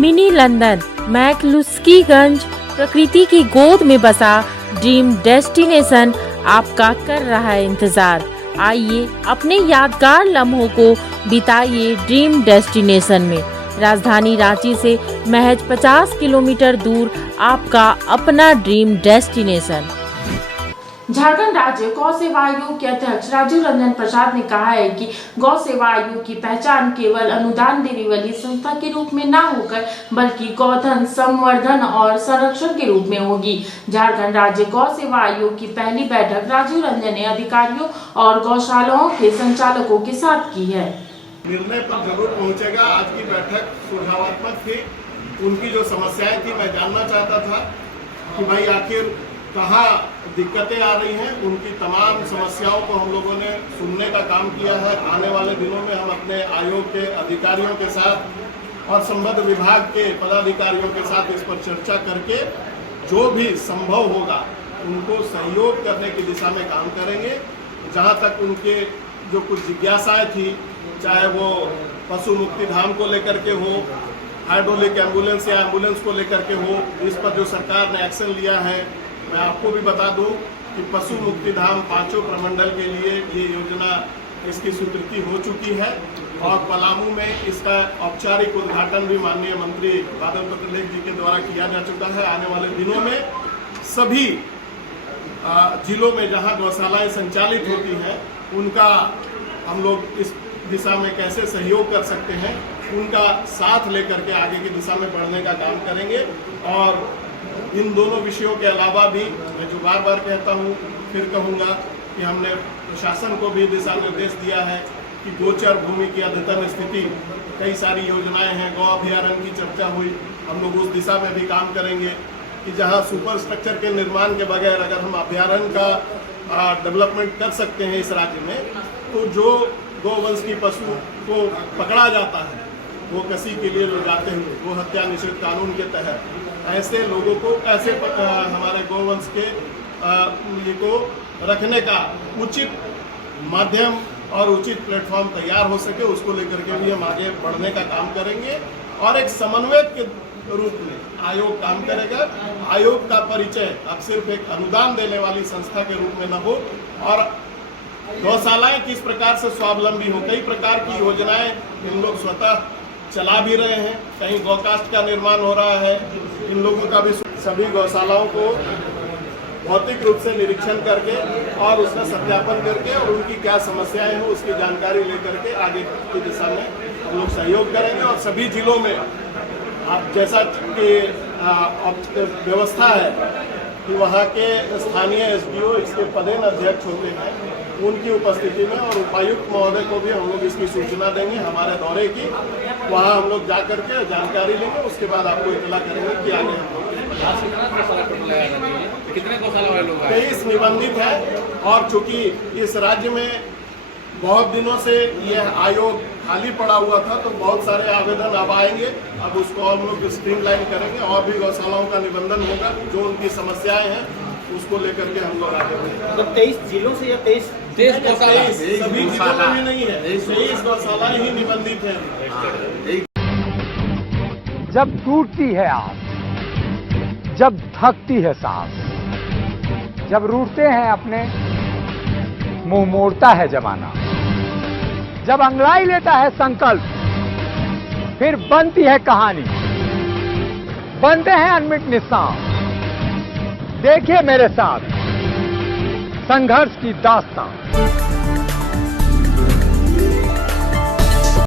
Mini London McCluskieganj प्रकृति की गोद में बसा ड्रीम डेस्टिनेशन आपका कर रहा है इंतजार। आइए अपने यादगार लम्हों को बिताइए ड्रीम डेस्टिनेशन में। राजधानी रांची से महज 50 किलोमीटर दूर आपका अपना ड्रीम डेस्टिनेशन। झारखंड राज्य गौ सेवा आयोग के अध्यक्ष राजीव रंजन प्रसाद ने कहा है कि गौ सेवा आयोग की पहचान केवल अनुदान देने वाली संस्था के रूप में न होकर बल्कि गौधन संवर्धन और संरक्षण के रूप में होगी। झारखंड राज्य गौ सेवा आयोग की पहली बैठक राजीव रंजन ने अधिकारियों और गौशालाओं के संचालकों के साथ की है। निर्णय पर जरूर पहुंचेगा। आज की बैठक सुझावात्मक थी। उनकी जो समस्याएं थी मैं जानना चाहता था कि भाई आखिर कहाँ दिक्कतें आ रही हैं। उनकी तमाम समस्याओं को हम लोगों ने सुनने का काम किया है। आने वाले दिनों में हम अपने आयोग के अधिकारियों के साथ और संबद्ध विभाग के पदाधिकारियों के साथ इस पर चर्चा करके जो भी संभव होगा उनको सहयोग करने की दिशा में काम करेंगे। जहाँ तक उनके जो कुछ जिज्ञासाएं थी, चाहे वो पशु मुक्ति धाम को लेकर के हो, हाइड्रोलिक एम्बुलेंस या एम्बुलेंस को लेकर के हो, इस पर जो सरकार ने एक्शन लिया है। मैं आपको भी बता दूं कि पशु मुक्ति धाम 5 प्रमंडल के लिए ये योजना इसकी स्वीकृति हो चुकी है और पलामू में इसका औपचारिक उद्घाटन भी माननीय मंत्री बादल पत्रलेख जी के द्वारा किया जा चुका है। आने वाले दिनों में सभी जिलों में जहां गौशालाएं संचालित होती हैं उनका हम लोग इस दिशा में कैसे सहयोग कर सकते हैं, उनका साथ लेकर के आगे की दिशा में बढ़ने का काम करेंगे। और इन दोनों विषयों के अलावा भी मैं जो बार बार कहता हूँ फिर कहूँगा कि हमने प्रशासन को भी दिशा निर्देश दिया है कि गोचर भूमि की अद्यतन स्थिति, कई सारी योजनाएं हैं, गौ अभयारण्य की चर्चा हुई, हम लोग उस दिशा में भी काम करेंगे कि जहाँ सुपर स्ट्रक्चर के निर्माण के बगैर अगर हम अभयारण्य का डेवलपमेंट कर सकते हैं इस राज्य में, तो जो गौवंश की पशु को पकड़ा जाता है वो कसी के लिए ले जाते हुए गो हत्या निषेध कानून के तहत ऐसे लोगों को ऐसे हमारे गौवंश के ये को रखने का उचित माध्यम और उचित प्लेटफॉर्म तैयार हो सके, उसको लेकर के भी हम आगे बढ़ने का काम करेंगे। और एक समन्वयक के रूप में आयोग काम करेगा। आयोग का परिचय अब सिर्फ एक अनुदान देने वाली संस्था के रूप में न हो और गौशालाएं किस प्रकार से स्वावलंबी हो। कई प्रकार की योजनाएं इन लोग स्वतः चला भी रहे हैं, कहीं गौकास्ट का निर्माण हो रहा है। इन लोगों का भी सभी गौशालाओं को भौतिक रूप से निरीक्षण करके और उसका सत्यापन करके और उनकी क्या समस्याएं हैं उसकी जानकारी लेकर के आगे की दिशा में हम लोग सहयोग करेंगे। और सभी जिलों में आप जैसा कि व्यवस्था है कि वहाँ के स्थानीय एसडीओ इसके पदेन अध्यक्ष होते हैं, उनकी उपस्थिति में और उपायुक्त महोदय को भी हम लोग इसकी सूचना देंगे हमारे दौरे की। वहाँ हम लोग जा करके जानकारी लेंगे, उसके बाद आपको इतला करेंगे कि आगे हम लोग कितने गौशाला वाले लोग 23 निबंधित है। और चूंकि इस राज्य में बहुत दिनों से यह आयोग खाली पड़ा हुआ था तो बहुत सारे आवेदन अब आएंगे। अब उसको हम लोग स्ट्रीमलाइन करेंगे और भी गौशालाओं का निबंधन होगा। जो उनकी समस्याएं हैं उसको लेकर के हम लोग आगे बढ़ेंगे। तो 23 जिलों से या 23 सभी जिलों में भी नहीं है, 23 गौशालाएं ही निबंधित हैं। जब टूटती है आस, जब थकती है सांस, जब रूठते हैं अपने, मुंह मोड़ता है जमाना, जब अंगड़ाई लेता है संकल्प, फिर बनती है कहानी, बनते हैं अनमिट निशान। देखिए मेरे साथ संघर्ष की दास्तान।